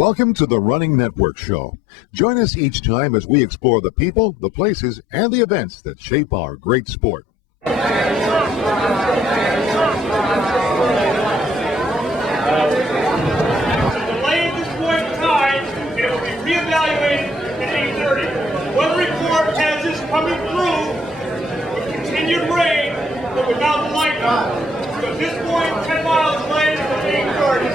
Welcome to the Running Network Show. Join us each time as we explore the people, the places, and the events that shape our great sport. The delay at this point in time, and it will be reevaluated at 8:30. Weather report has this coming through with continued rain, but without the lightning. So at this point, 10 miles late at 8:30.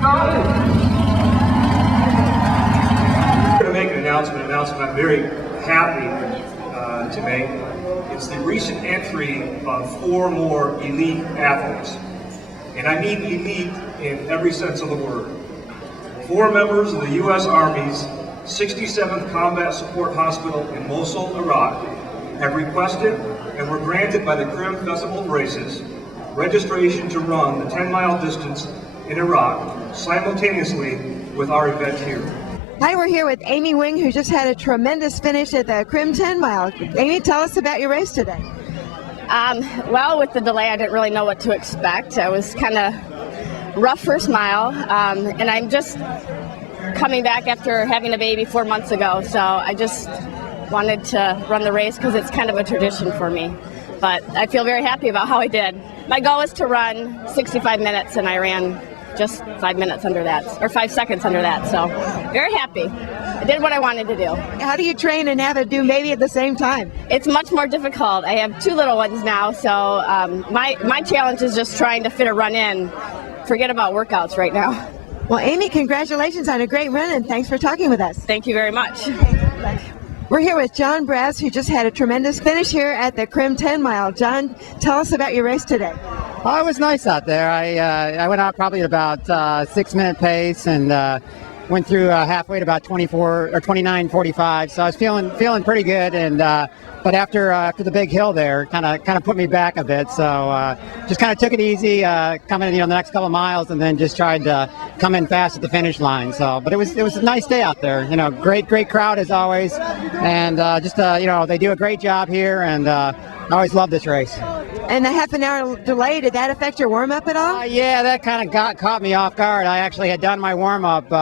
I'm going to make an announcement I'm very happy to make. It's the recent entry of 4 more elite athletes. And I mean elite in every sense of the word. 4 members of the U.S. Army's 67th Combat Support Hospital in Mosul, Iraq, have requested and were granted by the Crim Festival of Races registration to run the 10-mile distance in Iraq simultaneously with our event here. Hi, we're here with Amy Wing, who just had a tremendous finish at the Crim 10 mile. Amy, tell us about your race today. Well, with the delay, I didn't really know what to expect. I was kind of rough first mile, and I'm just coming back after having a baby 4 months ago, so I just wanted to run the race because it's kind of a tradition for me. But I feel very happy about how I did. My goal is to run 65 minutes, and I ran just 5 minutes under that, or 5 seconds under that, so very happy. I did what I wanted to do. How do you train and have a do baby at the same time? It's much more difficult. I have 2 little ones now, so my challenge is just trying to fit a run in. Forget about workouts right now. Well, Amy, congratulations on a great run, and thanks for talking with us. Thank you very much. We're here with John Brass, who just had a tremendous finish here at the Crim 10 mile. John, tell us about your race today. Oh, it was nice out there. I went out probably at about 6-minute pace and went through halfway to about 24 or 29:45. So I was feeling pretty good. And but after the big hill there, kind of put me back a bit. So just kind of took it easy, coming the next couple of miles, and then just tried to come in fast at the finish line. So, but it was a nice day out there. Great crowd as always, and they do a great job here, and I always love this race. And the half an hour delay, did that affect your warm-up at all? Yeah, that kind of caught me off guard. I actually had done my warm-up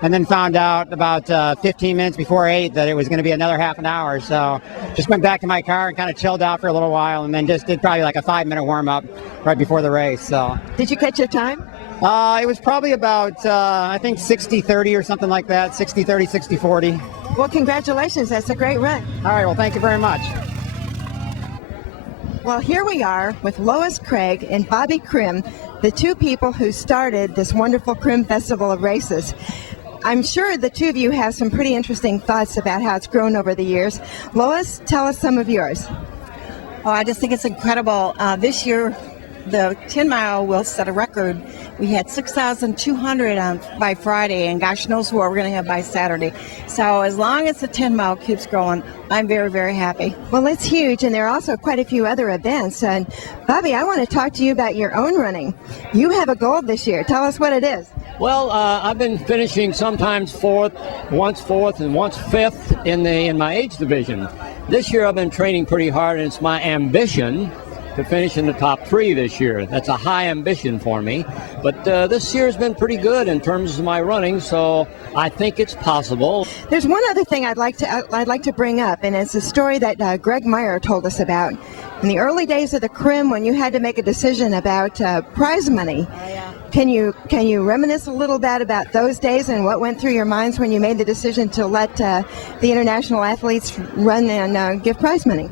and then found out about 15 minutes before 8 that it was going to be another half an hour. So just went back to my car and kind of chilled out for a little while, and then just did probably like a 5-minute warm-up right before the race. So did you catch your time? It was probably about, I think 60-30 or something like that, 60-30, 60-40. Well, congratulations. That's a great run. All right, well, thank you very much. Well, here we are with Lois Craig and Bobby Crim, the 2 people who started this wonderful Crim Festival of Races. I'm sure the 2 of you have some pretty interesting thoughts about how it's grown over the years. Lois, tell us some of yours. Oh, I just think it's incredible. This year, the 10 mile will set a record. We had 6,200 by Friday, and gosh knows what we're going to have by Saturday. So as long as the 10 mile keeps growing, I'm very, very happy. Well, it's huge, and there are also quite a few other events. And Bobby, I want to talk to you about your own running. You have a goal this year. Tell us what it is. Well, I've been finishing sometimes once fourth, and once fifth in my age division. This year I've been training pretty hard, and it's my ambition to finish in the top 3 this year. That's a high ambition for me. But this year has been pretty good in terms of my running, so I think it's possible. There's one other thing I'd like to bring up, and it's a story that Greg Meyer told us about. In the early days of the Crim, when you had to make a decision about prize money, can you reminisce a little bit about those days and what went through your minds when you made the decision to let the international athletes run and give prize money?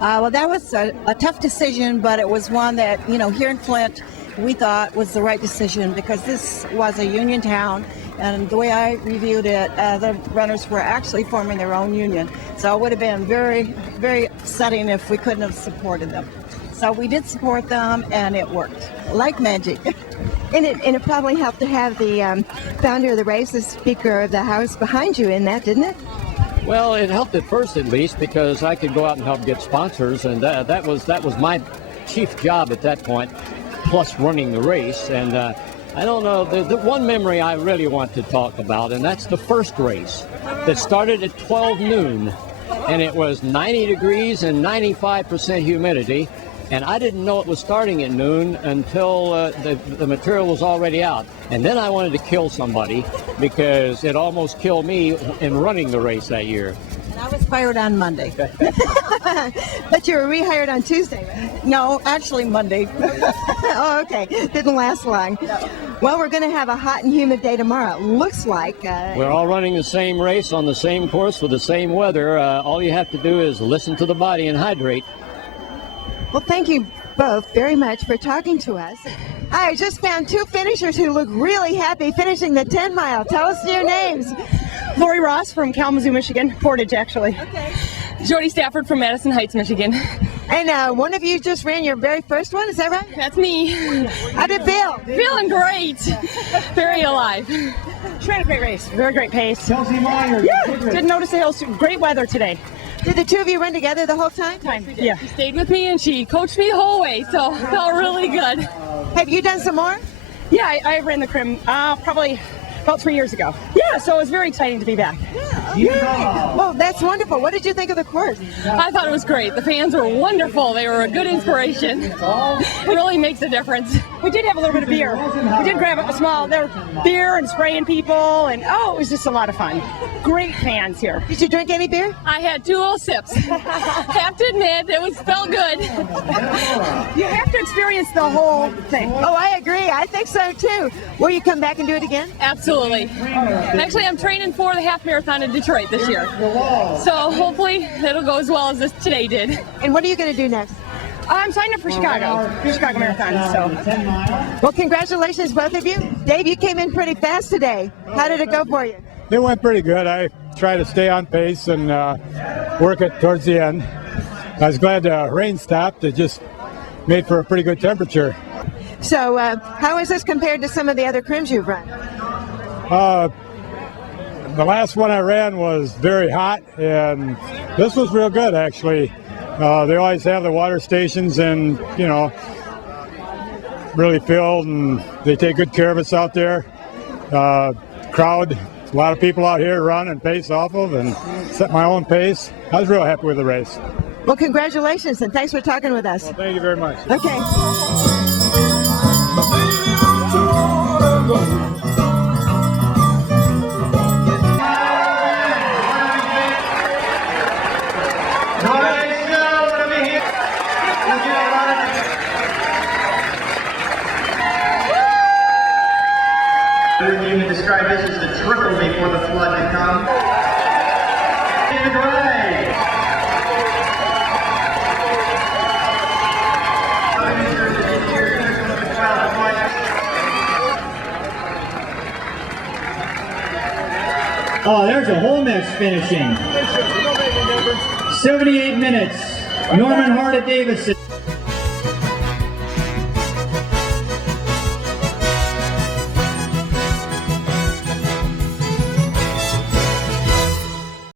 Well, that was a tough decision, but it was one that, here in Flint, we thought was the right decision because this was a union town, and the way I reviewed it, the runners were actually forming their own union. So it would have been very, very upsetting if we couldn't have supported them. So we did support them, and it worked like magic. And it probably helped to have the founder of the race, the Speaker of the House, behind you in that, didn't it? Well, it helped at first, at least, because I could go out and help get sponsors, and that was my chief job at that point, plus running the race. And I don't know, the one memory I really want to talk about, and that's the first race that started at 12 noon, and it was 90 degrees and 95% humidity. And I didn't know it was starting at noon until the material was already out. And then I wanted to kill somebody because it almost killed me in running the race that year. I was fired on Monday. But you were rehired on Tuesday, right? No, actually Monday. Oh, okay. Didn't last long. Well, we're going to have a hot and humid day tomorrow. It looks like. We're all running the same race on the same course with the same weather. All you have to do is listen to the body and hydrate. Well, thank you both very much for talking to us. I just found two finishers who look really happy finishing the 10 mile. Tell us your names. Lori Ross from Kalamazoo, Michigan. Portage, actually. Okay. Jody Stafford from Madison Heights, Michigan. And one of you just ran your very first one, is that right? That's me. How did it feel? Feeling great. Very alive. She ran a great race. Very great pace. Yeah, didn't notice the hills. Great weather today. Did the two of you run together the whole time? Yeah. She stayed with me and she coached me the whole way, so it felt really good. Have you done some more? Yeah, I ran the Crim probably about 3 years ago. Yeah, so it was very exciting to be back. Yeah. Well, that's wonderful. What did you think of the course? I thought it was great. The fans were wonderful. They were a good inspiration. It really makes a difference. We did have a little bit of beer. We did grab a small beer and spraying people, and it was just a lot of fun. Great fans here. Did you drink any beer? I had 2 little sips. Have to admit, felt good. You have to experience the whole thing. Oh, I agree. I think so too. Will you come back and do it again? Absolutely. Actually, I'm training for the half marathon in Detroit this year. So hopefully it'll go as well as this today did. And what are you going to do next? I'm signed up for Chicago Marathon. So, well, congratulations, both of you. Dave, you came in pretty fast today. How did it go for you? It went pretty good. I tried to stay on pace and work it towards the end. I was glad the rain stopped. It just made for a pretty good temperature. So how is this compared to some of the other Crims you've run? The last one I ran was very hot, and this was real good, actually. They always have the water stations and, really filled, and they take good care of us out there. Crowd, a lot of people out here to run and pace off of and set my own pace. I was real happy with the race. Well, congratulations, and thanks for talking with us. Well, thank you very much. Okay. You can describe this as the trickle before the flood to come. Oh, there's a whole mess finishing. 78 minutes. Norman Hart at Davidson.